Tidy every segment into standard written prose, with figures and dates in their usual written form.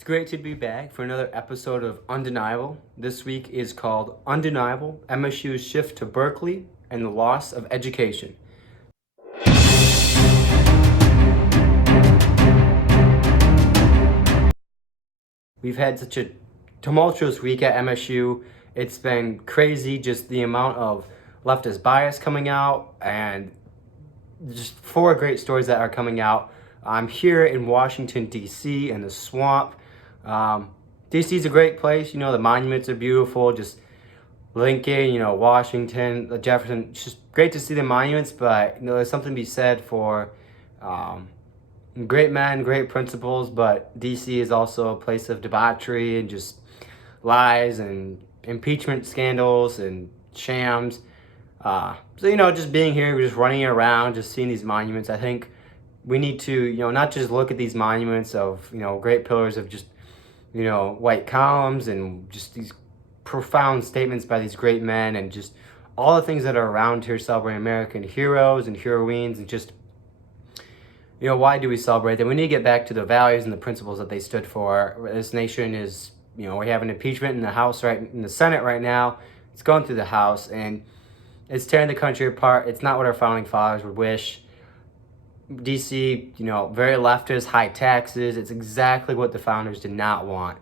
It's great to be back for another episode of Undeniable. This week is called Undeniable, MSU's Shift to Berkeley and the Loss of Education. We've had such a tumultuous week at MSU. It's been crazy, just the amount of leftist bias coming out and just four great stories that are coming out. I'm here in Washington, D.C. in the swamp. D.C. is a great place. The monuments are beautiful. Just Lincoln, Washington, Jefferson. It's just great to see the monuments, but there's something to be said for great men, great principles. But D.C. is also a place of debauchery and just lies and impeachment scandals and shams. So just being here, just running around, just seeing these monuments. I think we need to, not just look at these monuments of, great pillars of just, white columns and just these profound statements by these great men and just all the things that are around here celebrating American heroes and heroines and just, why do we celebrate them? We need to get back to the values and the principles that they stood for. This nation is, we have an impeachment in the House in the Senate right now. It's going through the House and it's tearing the country apart. It's not what our founding fathers would wish. DC, very leftist, high taxes. It's exactly what the founders did not want.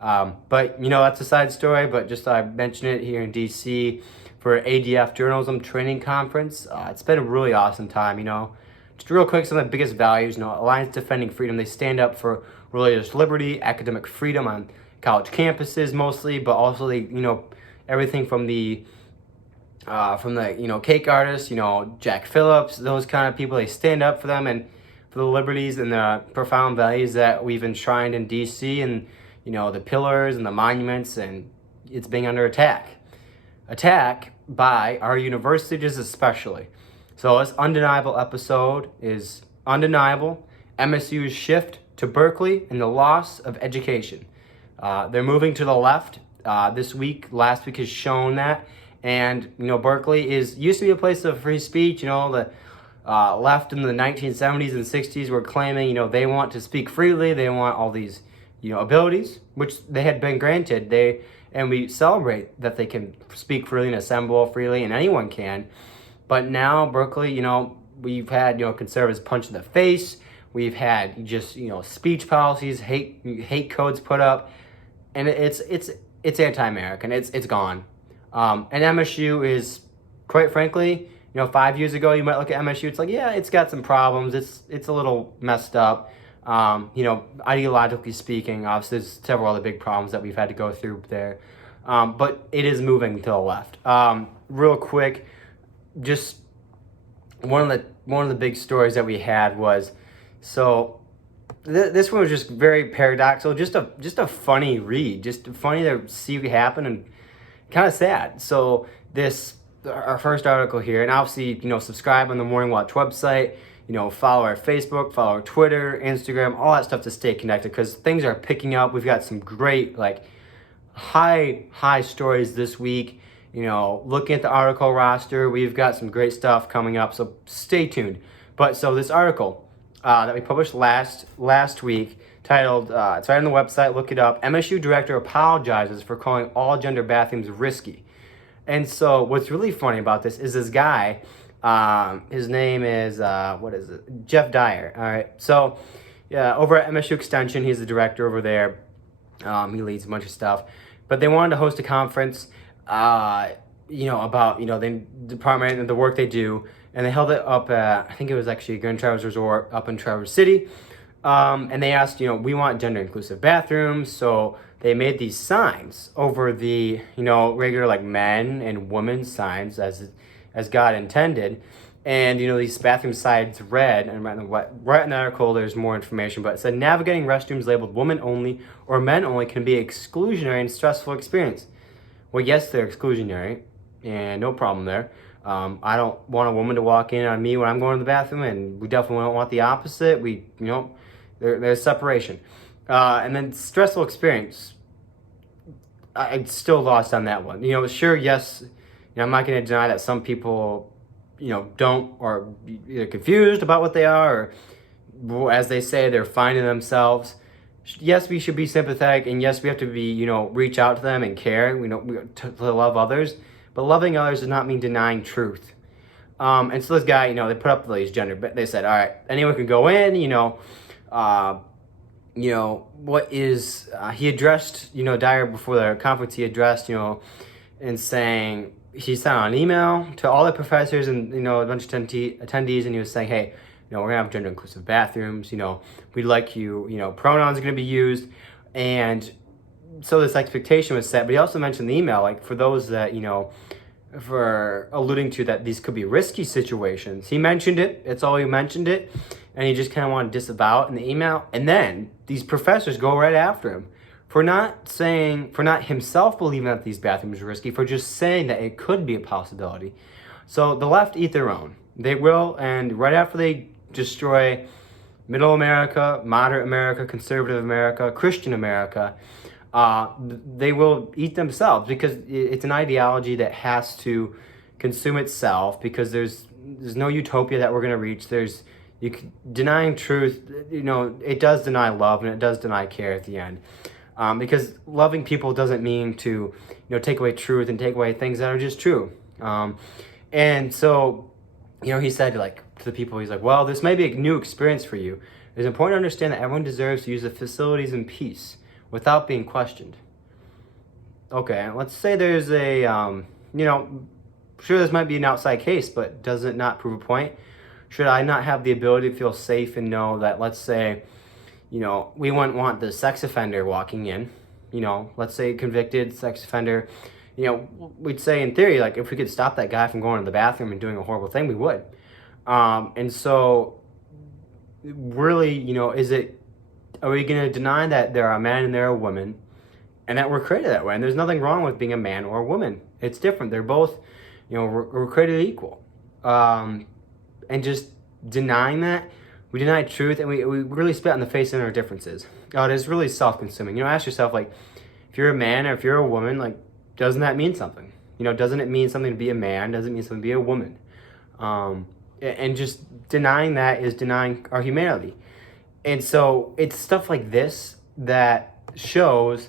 But, that's a side story. But just I mentioned it here in DC for ADF Journalism Training Conference. It's been a really awesome time, Just real quick, some of the biggest values, Alliance Defending Freedom. They stand up for religious liberty, academic freedom on college campuses mostly, but also they, everything from the cake artists, Jack Phillips, those kind of people. They stand up for them and for the liberties and the profound values that we've enshrined in DC and, the pillars and the monuments, and it's being under attack. Attack by our universities especially. So this undeniable episode is Undeniable, MSU's Shift to Berkeley and the Loss of Education. They're moving to the left this week. Last week has shown that. And, Berkeley used to be a place of free speech. The left in the 1970s and 60s were claiming, they want to speak freely. They want all these, abilities, which they had been granted. And we celebrate that they can speak freely and assemble freely, and anyone can. But now Berkeley, we've had, conservatives punched in the face. We've had just, speech policies, hate codes put up. And it's anti-American. It's gone. And MSU is, quite frankly, 5 years ago, you might look at MSU, it's like, yeah, it's got some problems. It's a little messed up. Ideologically speaking, obviously there's several other big problems that we've had to go through there. But it is moving to the left. Real quick, just one of the big stories that we had was, so this one was just very paradoxical, just a funny read, just funny to see what happened and kind of sad. So our first article here, and obviously, subscribe on the Morning Watch website, follow our Facebook, follow our Twitter, Instagram, all that stuff to stay connected because things are picking up. We've got some great, high stories this week. Looking at the article roster, we've got some great stuff coming up, so stay tuned. But so this article that we published last week, titled, it's right on the website, look it up, MSU director apologizes for calling all gender bathrooms risky. And so what's really funny about this is this guy, his name is, Jeff Dyer, all right? So, yeah, over at MSU Extension, he's the director over there. He leads a bunch of stuff. But they wanted to host a conference, about, the department and the work they do. And they held it up at, I think it was actually Grand Traverse Resort up in Traverse City. And they asked, we want gender-inclusive bathrooms, so they made these signs over the, regular, men and women signs as God intended. And, these bathroom signs read, and right in the article there's more information, but it said, navigating restrooms labeled women only or men only can be exclusionary and stressful experience. Well, yes, they're exclusionary, and no problem there. I don't want a woman to walk in on me when I'm going to the bathroom, and we definitely don't want the opposite. There's separation. And then stressful experience. I'm still lost on that one. Sure, yes, I'm not going to deny that some people, don't, or either confused about what they are, or as they say, they're finding themselves. yes, we should be sympathetic, and yes, we have to be, reach out to them and care, to love others. But loving others does not mean denying truth. And so this guy, they put up these gender, but they said, all right, anyone can go in, uh, what is, he addressed, Dyer before the conference, he addressed, and saying, he sent out an email to all the professors and, a bunch of attendees, and he was saying, hey, we're gonna have gender inclusive bathrooms, we'd like you, pronouns are gonna be used. And so this expectation was set, but he also mentioned the email, like for those that, for alluding to that these could be risky situations. He mentioned it, it's all he mentioned it, and he just kind of wanted to disavow it in the email. And then these professors go right after him for not himself believing that these bathrooms are risky, for just saying that it could be a possibility. So the left eat their own. They will, and right after they destroy middle America, moderate America, conservative America, Christian America, they will eat themselves, because it's an ideology that has to consume itself, because there's no utopia that we're going to reach. Denying truth, it does deny love, and it does deny care at the end. Because loving people doesn't mean to, take away truth and take away things that are just true. And so, he said, like, to the people, he's like, well, this may be a new experience for you. It's important to understand that everyone deserves to use the facilities in peace without being questioned. Okay, let's say there's a, sure, this might be an outside case, but does it not prove a point? Should I not have the ability to feel safe and know that, let's say, we wouldn't want the sex offender walking in, let's say convicted sex offender, we'd say in theory, like, if we could stop that guy from going to the bathroom and doing a horrible thing, we would. And so really, are we going to deny that there are a man and there are a woman, and that we're created that way? And there's nothing wrong with being a man or a woman. It's different. They're both, we're created equal. And just denying that, we deny truth, and we really spit on the face in our differences. It is really self-consuming. Ask yourself, like, if you're a man or if you're a woman, like, doesn't that mean something? Doesn't it mean something to be a man? Doesn't it mean something to be a woman? And just denying that is denying our humanity. And so it's stuff like this that shows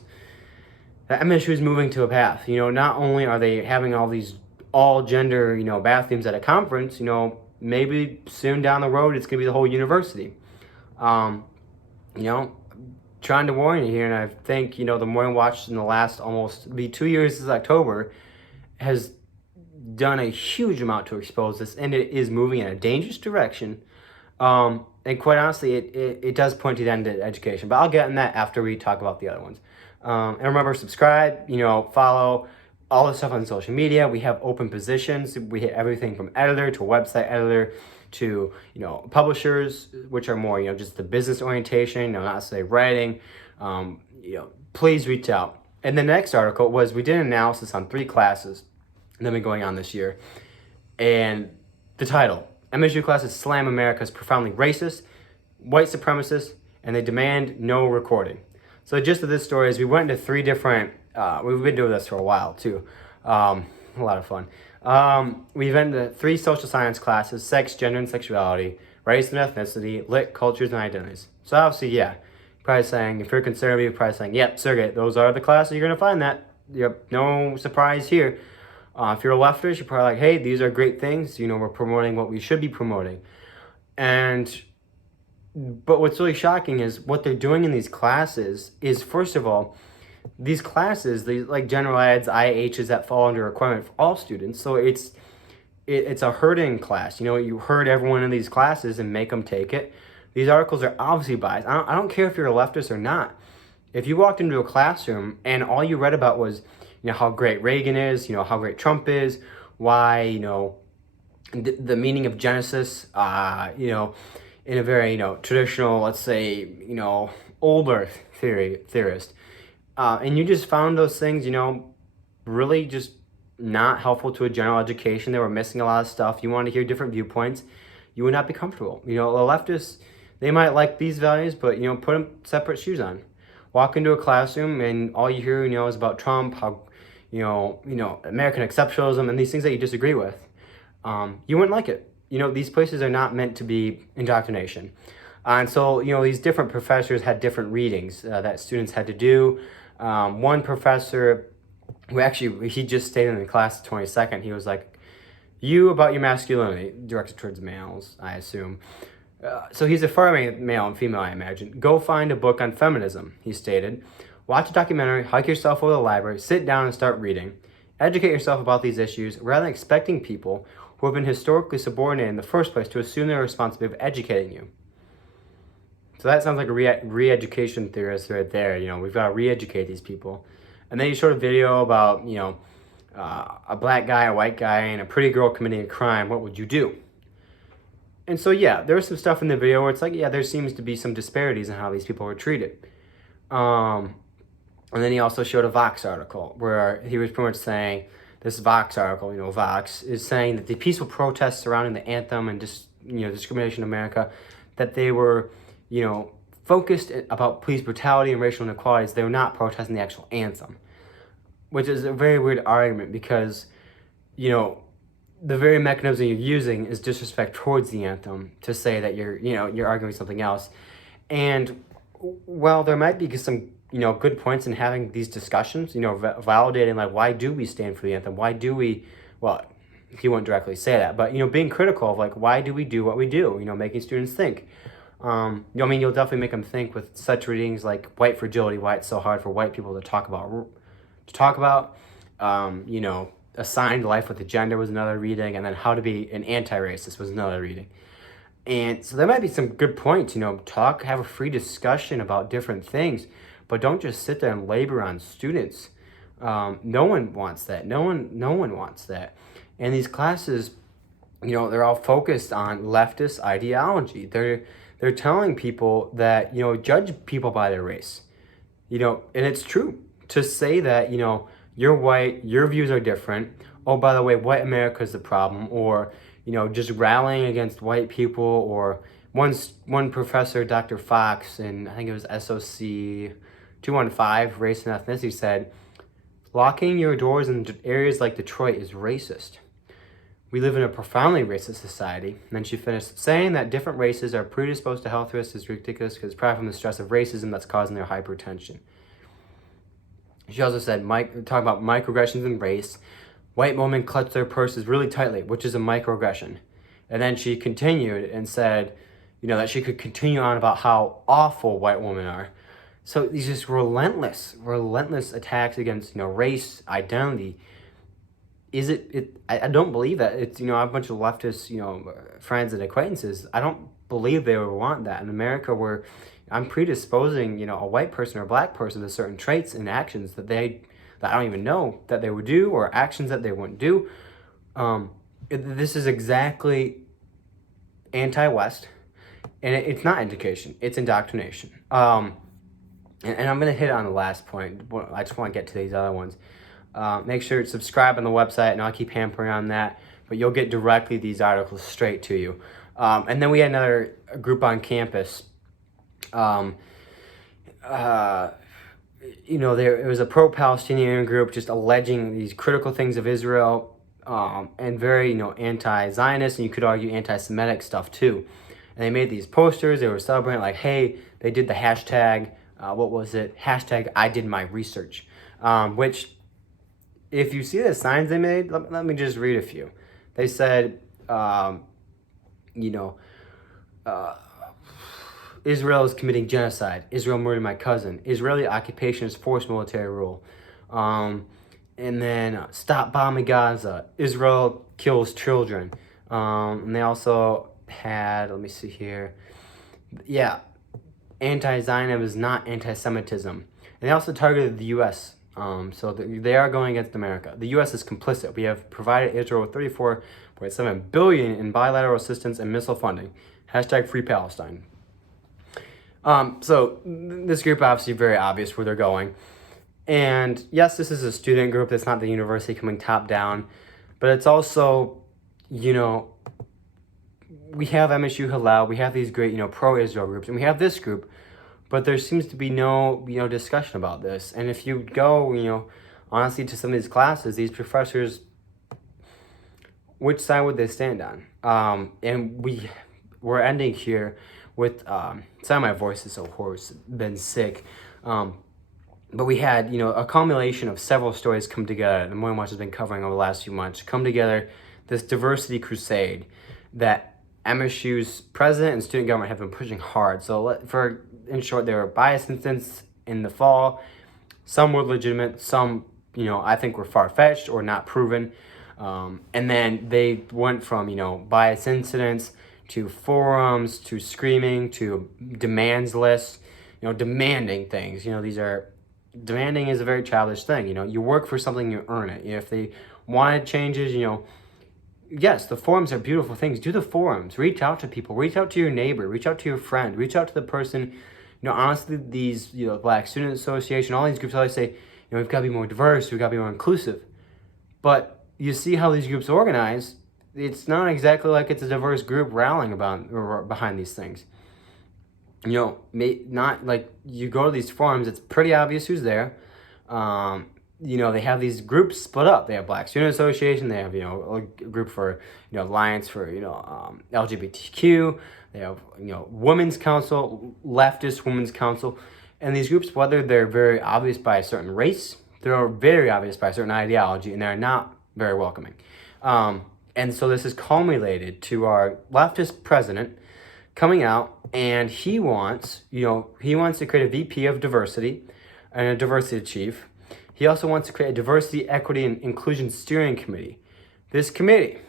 that MSU is moving to a path. Not only are they having all these all-gender, bathrooms at a conference, maybe soon down the road it's going to be the whole university. Trying to warn you here, and I think, the Morning Watch in the last almost 2 years this October has done a huge amount to expose this, and it is moving in a dangerous direction. And quite honestly, it does point to the end of education. But I'll get in that after we talk about the other ones. And remember, subscribe, follow all the stuff on social media. We have open positions. We hit everything from editor to website editor to, publishers, which are more, just the business orientation, not say writing. Please reach out. And the next article was, we did an analysis on 3 classes that have been going on this year. And the title, MSU classes slam America's profoundly racist, white supremacist, and they demand no recording. So the gist of this story is, we went into 3 different, we've been doing this for a while too, a lot of fun. We went into 3 social science classes: sex, gender, and sexuality, race and ethnicity, lit, cultures, and identities. So obviously, yeah, probably saying, if you're conservative, you're probably saying, yep, Sergei, those are the classes you're going to find that. Yep, no surprise here. If you're a leftist, you're probably like, hey, these are great things. We're promoting what we should be promoting. But what's really shocking is what they're doing in these classes is, first of all, these classes, these like general eds, IHs that fall under requirement for all students. So it's a herding class. You herd everyone in these classes and make them take it. These articles are obviously biased. I don't care if you're a leftist or not. If you walked into a classroom and all you read about was, how great Reagan is, how great Trump is, why, the meaning of Genesis, in a very, traditional, let's say, old earth theorist. And you just found those things, really just not helpful to a general education. They were missing a lot of stuff. You wanted to hear different viewpoints. You would not be comfortable. The leftists, they might like these values, but, put them separate shoes on. Walk into a classroom and all you hear, is about Trump, how, American exceptionalism and these things that you disagree with. You wouldn't like it. These places are not meant to be indoctrination. And so, these different professors had different readings that students had to do. One professor, he just stayed in the class the 22nd, he was like, you about your masculinity, directed towards males, I assume. So he's affirming male and female, I imagine. Go find a book on feminism, he stated. Watch a documentary, hike yourself over to the library, sit down and start reading. Educate yourself about these issues rather than expecting people who have been historically subordinated in the first place to assume their responsibility of educating you. So that sounds like a re-education theorist right there. We've got to re-educate these people. And then you showed a video about, a black guy, a white guy, and a pretty girl committing a crime. What would you do? And so, yeah, there was some stuff in the video where it's like, yeah, there seems to be some disparities in how these people were treated. And then he also showed a Vox article where he was pretty much saying, this Vox article, Vox, is saying that the peaceful protests surrounding the anthem and discrimination in America, that they were, focused about police brutality and racial inequalities. They were not protesting the actual anthem, which is a very weird argument because, the very mechanism you're using is disrespect towards the anthem to say that you're arguing something else. And while there might be some, good points in having these discussions, validating like, why do we stand for the anthem? Why do we, well, he wouldn't directly say that, but, being critical of like, why do we do what we do? Making students think. You'll definitely make them think with such readings like White Fragility, why it's so hard for white people to talk about. Assigned Life with a Gender was another reading, and then How to Be an Anti-Racist was another reading. And so there might be some good points, have a free discussion about different things, but don't just sit there and labor on students. No one wants that. No one wants that. And these classes, they're all focused on leftist ideology. They're telling people that, judge people by their race. And it's true to say that, you're white, your views are different. Oh, by the way, white America is the problem. Or, just rallying against white people. Or one professor, Dr. Fox, and I think it was SOC 215, Race and Ethnicity, said, locking your doors in areas like Detroit is racist. We live in a profoundly racist society. And then she finished saying that different races are predisposed to health risks is ridiculous because it's probably from the stress of racism that's causing their hypertension. She also said, talking about microaggressions in race, white women clutch their purses really tightly, which is a microaggression. And then she continued and said, that she could continue on about how awful white women are. So these just relentless attacks against, race, identity. I don't believe that. It's, I have a bunch of leftist, friends and acquaintances. I don't believe they would want that. In America, where I'm predisposing, a white person or a black person to certain traits and actions that I don't even know that they would do, or actions that they wouldn't do. This is exactly anti-West, and it's not education, it's indoctrination. And I'm going to hit on the last point. I just want to get to these other ones. Make sure to subscribe on the website, and I'll keep hampering on that, but you'll get directly these articles straight to you. And then we had another group on campus. It was a pro-Palestinian group just alleging these critical things of Israel, and very, anti-Zionist, and you could argue anti-Semitic stuff too. And they made these posters. They were celebrating like, hey, they did the hashtag, hashtag I did my research, which, if you see the signs they made, let me just read a few. They said, Israel is committing genocide. Israel murdered my cousin. Israeli occupation is forced military rule. And then stop bombing Gaza. Israel kills children. And they also had, let me see here. Yeah, anti-Zionism is not anti-Semitism. And they also targeted the U.S. So they are going against America. The U.S. is complicit. We have provided Israel with $34.7 billion in bilateral assistance and missile funding. Hashtag Free Palestine. So this group obviously very obvious where they're going. And yes, this is a student group. That's not the university coming top down. But it's also, we have MSU Hillel. We have these great, pro-Israel groups. And we have this group. But there seems to be no, discussion about this. And if you go, honestly, to some of these classes, these professors, which side would they stand on? And we're ending here with some of my voice is so hoarse, been sick. But we had, a culmination of several stories come together. The Morning Watch has been covering over the last few months, come together, this diversity crusade that MSU's president and student government have been pushing hard. So in short, there were bias incidents in the fall. Some were legitimate, some, I think were far-fetched or not proven. And then they went from, bias incidents to forums, to screaming, to demands lists, demanding things. Demanding is a very childish thing. You work for something, you earn it. If they wanted changes, yes, the forums are beautiful things. Do the forums. Reach out to people. Reach out to your neighbor. Reach out to your friend. Reach out to the person. Honestly, these, Black Student Association, all these groups always say, we've got to be more diverse. We've got to be more inclusive. But you see how these groups organize. It's not exactly like it's a diverse group rallying about or behind these things. Not like you go to these forums, it's pretty obvious who's there. They have these groups split up. They have Black Student Association. They have, a group for, Alliance for, LGBTQ. They have, Women's Council, Leftist Women's Council. And these groups, whether they're very obvious by a certain race, they're very obvious by a certain ideology, and they're not very welcoming. And so this is culminated to our leftist president coming out, and he wants to create a VP of diversity and a diversity chief. He also wants to create a diversity, equity, and inclusion steering committee. This committee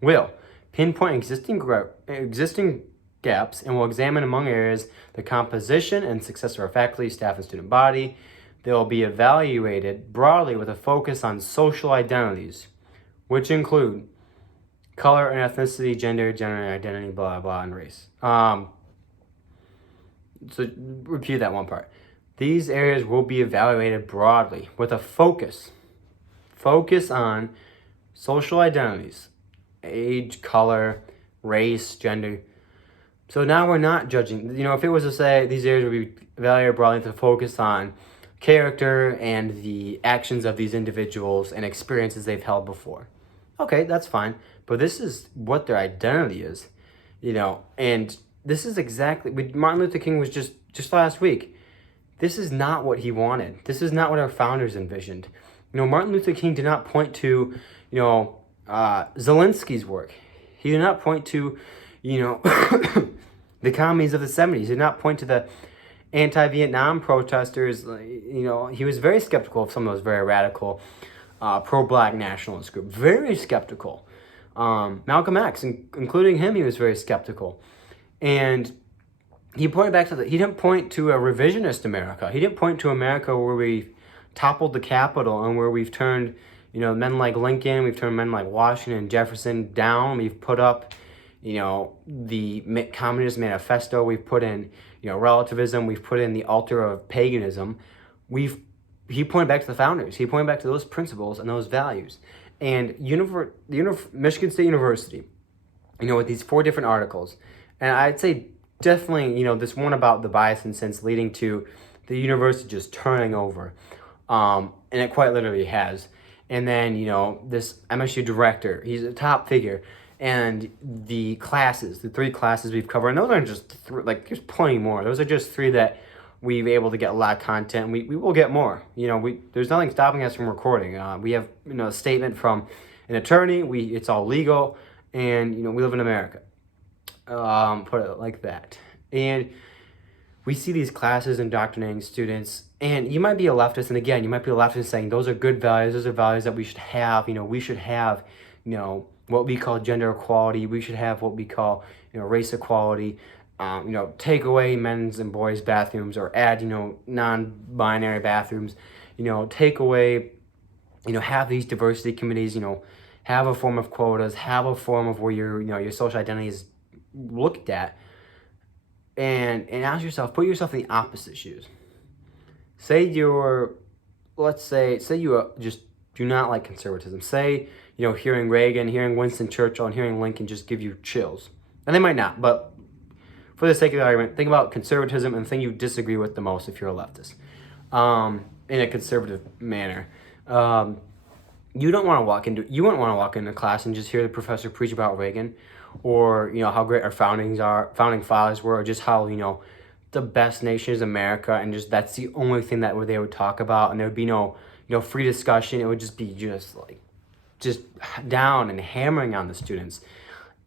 will pinpoint existing gaps and will examine among areas the composition and success of our faculty, staff, and student body. They will be evaluated broadly with a focus on social identities, which include color and ethnicity, gender and identity, blah, blah, and race. So repeat that one part. These areas will be evaluated broadly with a focus on social identities, age, color, race, gender. So now we're not judging. If it was to say these areas will be evaluated broadly with a focus on character and the actions of these individuals and experiences they've held before. Okay, that's fine. But this is what their identity is, and this is exactly, Martin Luther King was just last week. This is not what he wanted. This is not what our founders envisioned. Martin Luther King did not point to, Zelensky's work. He did not point to, the commies of the 70s. He did not point to the anti-Vietnam protesters. He was very skeptical of some of those very radical pro-Black nationalist group. Very skeptical. Malcolm X, including him, he was very skeptical. And he pointed back to he didn't point to a revisionist America. He didn't point to America where we toppled the Capitol and where we've turned, men like Lincoln, we've turned men like Washington and Jefferson down. We've put up, the Communist Manifesto. We've put in, relativism. We've put in the altar of paganism. He pointed back to the founders. He pointed back to those principles and those values. And Michigan State University, with these 4 different articles, and I'd say definitely, this one about the bias and sense leading to the university just turning over, and it quite literally has. And then, this MSU director, he's a top figure, and the 3 classes we've covered, and those aren't just 3, there's plenty more. Those are just 3 that we've been able to get a lot of content. We will get more. There's nothing stopping us from recording. We have a statement from an attorney. It's all legal, and we live in America. Put it like that. And we see these classes indoctrinating students, and you might be a leftist, and again, you might be a leftist saying those are good values. Those are values that we should have. We should have what we call gender equality. We should have what we call race equality. Take away men's and boys' bathrooms or add, non-binary bathrooms, take away, have these diversity committees, have a form of quotas, have a form of where your social identity is looked at, and ask yourself, put yourself in the opposite shoes. Say you just do not like conservatism. Say, hearing Reagan, hearing Winston Churchill, and hearing Lincoln just give you chills. And they might not, but for the sake of the argument, think about conservatism and the thing you disagree with the most if you're a leftist, in a conservative manner. You wouldn't want to walk into class and just hear the professor preach about Reagan, or, you know, how great our founding fathers were, or just how, you know, the best nation is America, and just that's the only thing that they would talk about, and there would be no, you know, free discussion. It would just be just down and hammering on the students,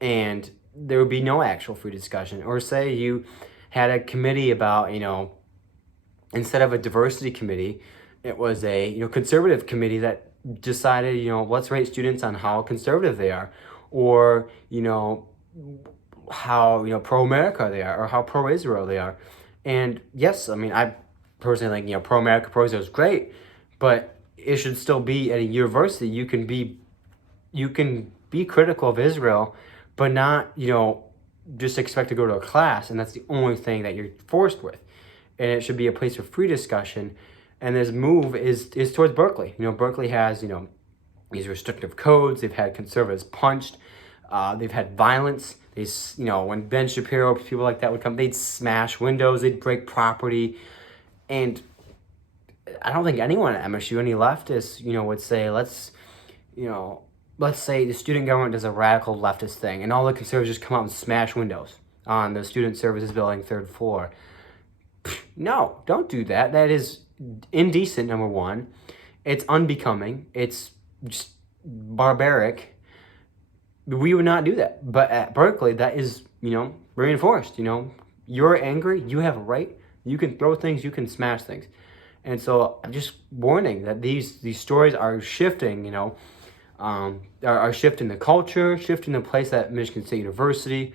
and there would be no actual free discussion. Or say you had a committee about, you know, instead of a diversity committee, it was a, you know, conservative committee that decided, you know, let's rate students on how conservative they are, or, you know, how, you know, pro-America they are, or how pro-Israel they are. And yes, I mean, I personally think, you know, pro-America, pro-Israel is great, but it should still be at a university. You can be critical of Israel, but not, you know, just expect to go to a class, and that's the only thing that you're forced with. And it should be a place for free discussion. And this move is towards Berkeley. You know, Berkeley has, you know, these restrictive codes. They've had conservatives punched. They've had violence. They, you know, when Ben Shapiro, people like that would come, they'd smash windows, they'd break property. And I don't think anyone at MSU, any leftists, you know, would say, let's say the student government does a radical leftist thing, and all the conservatives just come out and smash windows on the student services building, 3rd floor. No, don't do that. That is indecent, number one. It's unbecoming. It's just barbaric. We would not do that. But at Berkeley, that is, you know, reinforced. You know, you're angry, you have a right. You can throw things, you can smash things. And so I'm just warning that these stories are shifting, you know, are shifting the culture, shifting the place at Michigan State University,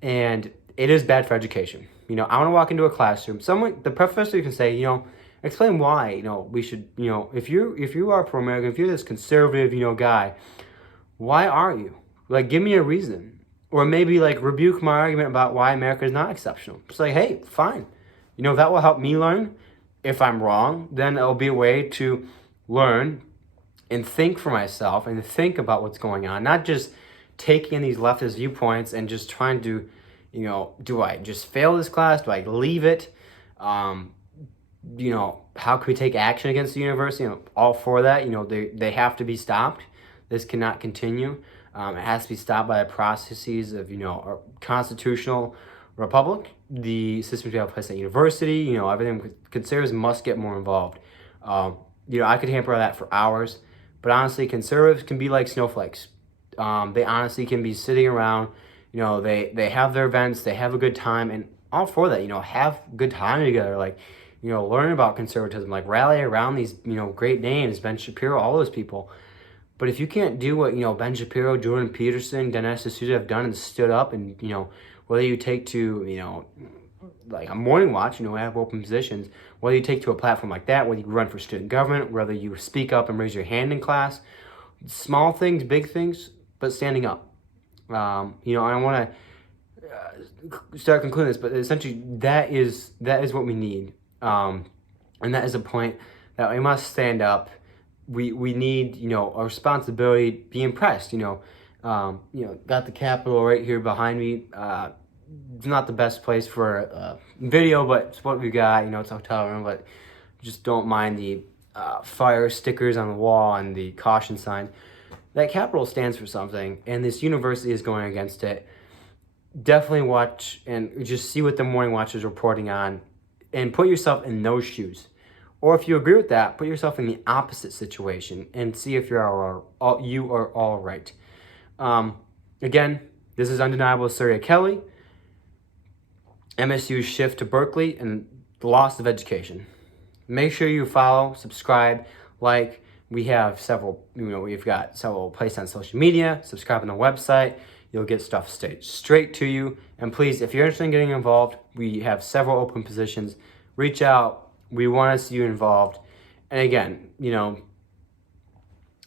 and it is bad for education. You know, I want to walk into a classroom. The professor can say, you know, explain why, you know, we should, you know, if you are pro-American, if you're this conservative, you know, guy, why are you? Like, give me a reason. Or maybe, like, rebuke my argument about why America is not exceptional. It's like, hey, fine. You know, that will help me learn. If I'm wrong, then it'll be a way to learn and think for myself and think about what's going on. Not just taking in these leftist viewpoints and just trying to, you know, do I just fail this class? Do I leave it? You know, how can we take action against the university? You know, all for that. You know, they have to be stopped. This cannot continue. It has to be stopped by the processes of, you know, our constitutional republic, the systems we have in place at university. You know, everything. Conservatives must get more involved. You know, I could hamper that for hours, but honestly, conservatives can be like snowflakes. They honestly can be sitting around. You know, they have their events, they have a good time, and all for that. You know, have good time together. Like, you know, learn about conservatism. Like, rally around these, you know, great names, Ben Shapiro, all those people. But if you can't do what, you know, Ben Shapiro, Jordan Peterson, Dennis D'Souza have done and stood up, and, you know, whether you take to, you know, like a morning watch, you know, have open positions, whether you take to a platform like that, whether you run for student government, whether you speak up and raise your hand in class, small things, big things, but standing up. You know, I want to start concluding this, but essentially that is what we need. And that is a point that we must stand up. We need, you know, a responsibility, be impressed, you know, got the Capitol right here behind me. It's not the best place for video, but it's what we got. You know, it's a hotel room, but just don't mind the fire stickers on the wall and the caution sign. That Capitol stands for something, and this university is going against it. Definitely watch and just see what the Morning Watch is reporting on, and put yourself in those shoes. Or if you agree with that, put yourself in the opposite situation and see if you are all right. Again, this is Undeniable Sergei Kelley. MSU's shift to Berkeley and the loss of education. Make sure you follow, subscribe, like. We have several, you know, we've got several places on social media. Subscribe on the website. You'll get stuff straight to you. And please, if you're interested in getting involved, we have several open positions. Reach out. We want to see you involved. And again, you know,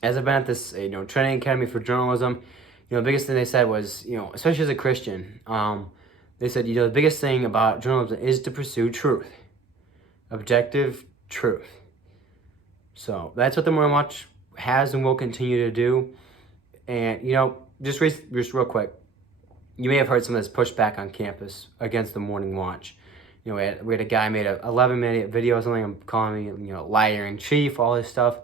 as I've been at this, you know, training academy for journalism, you know, the biggest thing they said was, you know, especially as a Christian, they said, you know, the biggest thing about journalism is to pursue truth, objective truth. So that's what the Morning Watch has and will continue to do. And, you know, just real quick, you may have heard some of this pushback on campus against the Morning Watch. You know, we had a guy made a 11-minute video or something. I'm calling me, you know, liar in chief, all this stuff.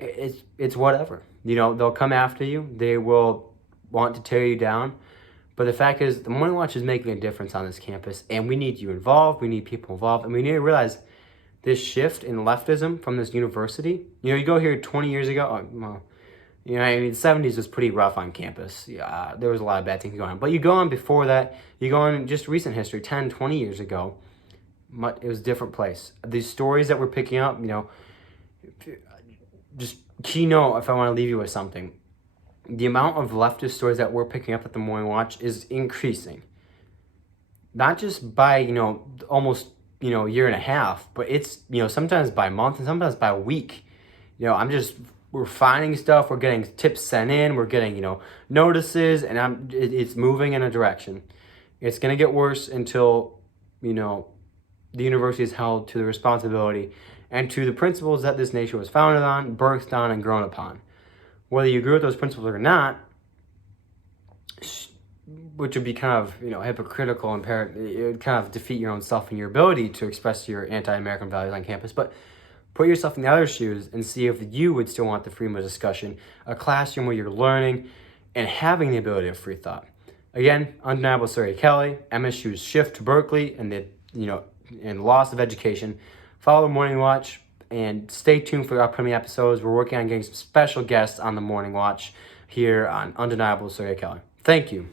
It's whatever. You know, they'll come after you. They will want to tear you down. But the fact is, the Morning Watch is making a difference on this campus, and we need you involved. We need people involved, and we need to realize this shift in leftism from this university. You know, you go here 20 years ago, well, you know, I mean, the 70s was pretty rough on campus. Yeah, there was a lot of bad things going on. But you go on before that, you go on just recent history, 10, 20 years ago, it was a different place. These stories that we're picking up, you know, just keynote, if I want to leave you with something, the amount of leftist stories that we're picking up at the Morning Watch is increasing. Not just by, you know, almost, you know, a year and a half, but it's, you know, sometimes by month and sometimes by week. You know, we're finding stuff, we're getting tips sent in, we're getting, you know, notices, and it's moving in a direction. It's going to get worse until, you know, the university is held to the responsibility and to the principles that this nation was founded on, birthed on, and grown upon. Whether you agree with those principles or not, which would be kind of, you know, hypocritical and it would kind of defeat your own self and your ability to express your anti-American values on campus. But put yourself in the other shoes and see if you would still want the freedom of discussion, a classroom where you're learning and having the ability of free thought. Again, undeniable Sergei Kelley, MSU's shift to Berkeley and the, you know, and loss of education. Follow the Morning Watch and stay tuned for the upcoming episodes. We're working on getting some special guests on the Morning Watch here on Undeniable Sergei Kelley. Thank you.